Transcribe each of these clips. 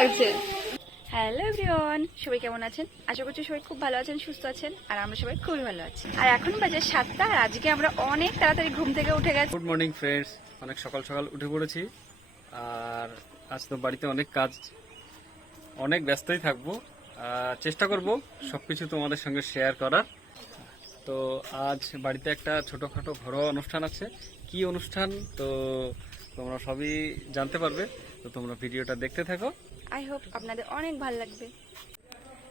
লাগছে। Hello everyone সবাই কেমন আছেন? আশা করছি সবাই খুব ভালো আছেন সুস্থ আছেন আর আমরা সবাই খুবই ভালো আছি। আর এখন বাজে সাতটা আর আজকে আমরা অনেক তাড়াতাড়ি ঘুম থেকে উঠে গেছি। গুড মর্নিং ফ্রেন্ডস অনেক সকাল সকাল উঠে পড়েছি আর আজ তো বাড়িতে অনেক কাজ অনেক ব্যস্তই থাকব। আর চেষ্টা করব সবকিছু তোমাদের সঙ্গে শেয়ার করার। তো আজ বাড়িতে একটা ছোটোখাটো ঘরোয়া অনুষ্ঠান আছে। কি অনুষ্ঠান? তো তোমরা সবই জানতে পারবে। তো তোমরা ভিডিওটা দেখতে থাকো। আই হোপ আপনাদের অনেক ভালো লাগবে।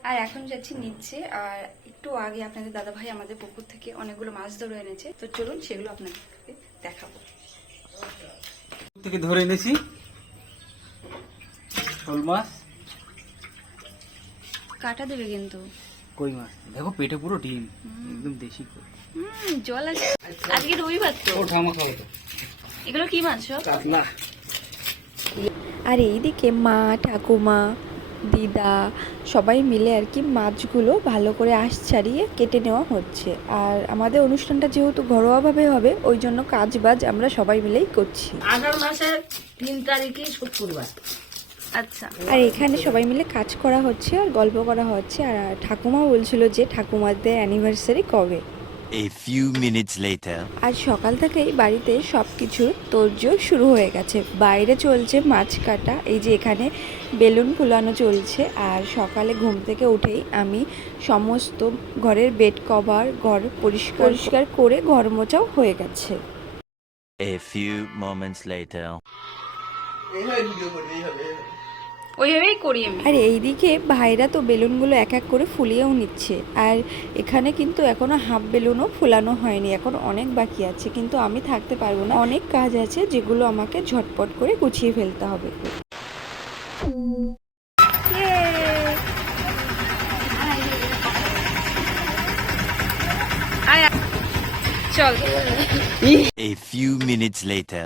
আর এখন যাচ্ছি নিচে আর একটু আগে আপনাদের দাদা ভাই আমাদের পুকুর থেকে অনেকগুলো মাছ ধরে এনেছে। তো চলুন সেগুলো আপনাদেরকে দেখাবো। থেকে ধরে এনেছি। শোল মাছ। কাটা দেবে কিন্তু। কই মাছ? দেখো পেটে পুরো ডিম একদম দেশি কই। হুম জল আছে। আজকে রবিবার তো। ও ঠামা খাব তো এগুলো কি মাছ সব? কাতলা আর এইদিকে মা ঠাকুমা দিদা সবাই মিলে আর কি মাছগুলো ভালো করে আঁশ ছাড়িয়ে কেটে নেওয়া হচ্ছে। আর আমাদের অনুষ্ঠানটা যেহেতু ঘরোয়াভাবে হবে ওই জন্য কাজ বাজ আমরা সবাই মিলেই করছি। আষাঢ় মাসের তিন তারিখে শুক্রবার। আচ্ছা। আর এখানে সবাই মিলে কাজ করা হচ্ছে আর গল্প করা হচ্ছে। আর ঠাকুমা বলছিল যে ঠাকুমাদের অ্যানিভার্সারি কবে? A few minutes later. আর সকাল থেকেই বাড়িতে সব কিছুর তোড়জোড় শুরু হয়ে গেছে বাইরে চলছে মাছ কাটা এই যে এখানে বেলুন ফুলানো চলছে আর সকালে ঘুম থেকে উঠেই আমি সমস্ত ঘরের বেড কভার ঘর পরিষ্কার পরিষ্কার করে ঘর মোছাও হয়ে গেছে A few moments later. ওইভাবেই করি আমি। আর এইদিকে ভাইরা তো বেলুনগুলো এক এক করে ফুলিয়েও নিচ্ছে। আর এখানে কিন্তু এখনও হাফ বেলুনও ফুলানো হয়নি এখন অনেক বাকি আছে। কিন্তু আমি থাকতে পারব না। অনেক কাজ আছে যেগুলো আমাকে ঝটপট করে গুছিয়ে ফেলতে হবে। আয়। আয়। চল। A few minutes later.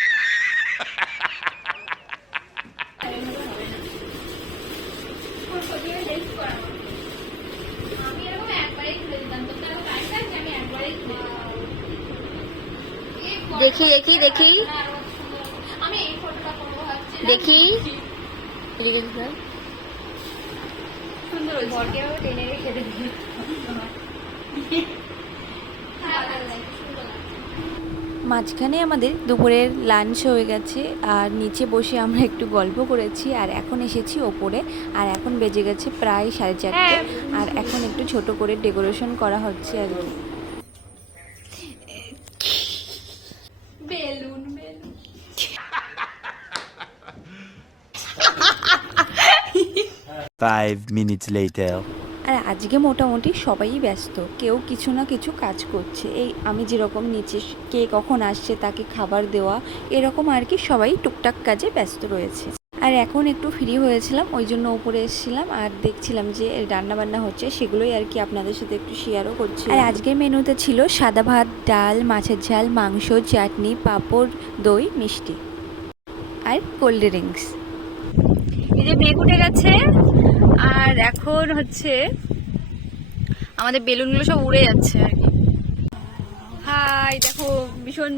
দেখি দেখি দেখি। দেখি। এদিকে মাঝখানে আমাদের দুপুরের লাঞ্চ হয়ে গেছে আর নিচে বসে আমরা একটু গল্প করেছি আর এখন এসেছি ওপরে আর এখন বেজে গেছে প্রায় সাড়ে চারটে আর এখন একটু ছোট করে ডেকোরেশন করা হচ্ছে আর কি। আর আজকে মোটামুটি সবাই ব্যস্ত। কেউ কিছু না কিছু কাজ করছে। এই আমি যেরকম নিচে কে কখন আসছে, তাকে খাবার দেওয়া, এরকম আর কি সবাই টুকটাক কাজে ব্যস্ত রয়েছে। আর এখন একটু ফ্রি হয়েছিলাম, ওই জন্য উপরে এসেছিলাম আর দেখছিলাম যে রান্না বান্না হচ্ছে, সেগুলোই আর কি আপনাদের সাথে একটু শেয়ারও করছি আর আজকের মেনুতে ছিল সাদা ভাত, ডাল, মাছের ঝাল, মাংস, চাটনি, পাঁপড়, দই, মিষ্টি, আর কোল্ড ড্রিঙ্কস এই যে মেঘ উঠে গেছে আর এখন হচ্ছে আমাদের বেলুনগুলো সব উড়ে যাচ্ছে আর কি। হাই দেখো ভীষণ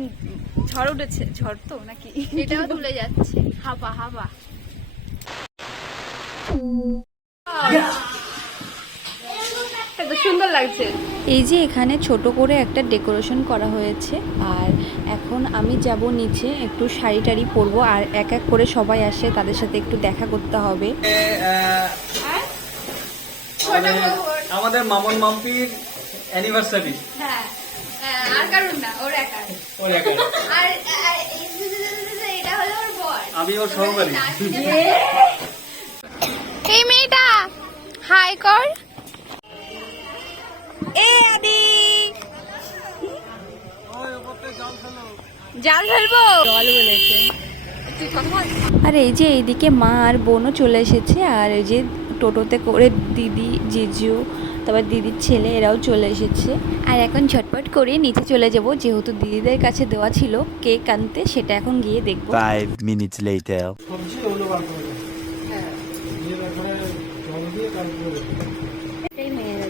ঝড় উঠেছে। ঝড় তো নাকি? এটাও তুলে যাচ্ছে। হাবা হাবা। সুন্দর লাগছে। এই যে এখানে ছোট করে একটা ডেকোরেশন করা হয়েছে আর এখন আমি যাব নিচে একটু শাড়ি টাড়ি পরবো আর এক এক করে সবাই আসে তাদের সাথে একটু দেখা করতে হবে। আমাদের- আমাদের মামন মাম্পির অ্যানিভার্সারি হ্যাঁ আর কারণ না ওর একা ওর। আর আর এটা হলো ওর বর। আমি ওর সহকারী। এই মেয়েটা হাই কর। জাল জল বলেছে। আর এই যে এইদিকে মা আর বোনও চলে এসেছে আর এই যে টোটোতে করে দিদি জিজু তারপর দিদির ছেলে এরাও চলে এসেছে। আর এখন ঝটপট করে নিচে চলে যাব যেহেতু দিদিদের কাছে দেওয়া ছিল কেক আনতে সেটা এখন গিয়ে দেখব। মেয়ের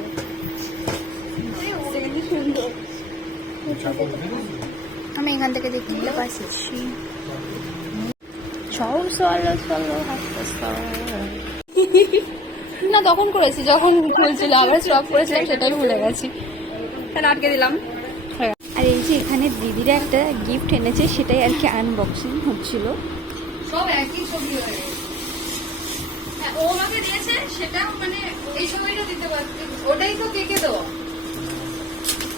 আমি এখান থেকে দেখতে পাচ্ছি চলো চলো চলো চলো। না তখন করেছি যখন খুলছিল আবার স্টপ করেছিলাম সেটাই ভুলে গেছি। তাহলে আটকে দিলাম। আর এই যে এখানে দিদিরা একটা গিফট এনেছে সেটাই আর কি আনবক্সিং হচ্ছিল। সব একই ছবি হয়ে হ্যাঁ, ও আমাকে দিয়েছে সেটা মানে এই ছবিটা দিতে পারছি। ওটাই তো কেকে দেওয়া।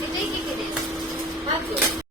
এটাই কেকে দিয়েছে ভাবছ?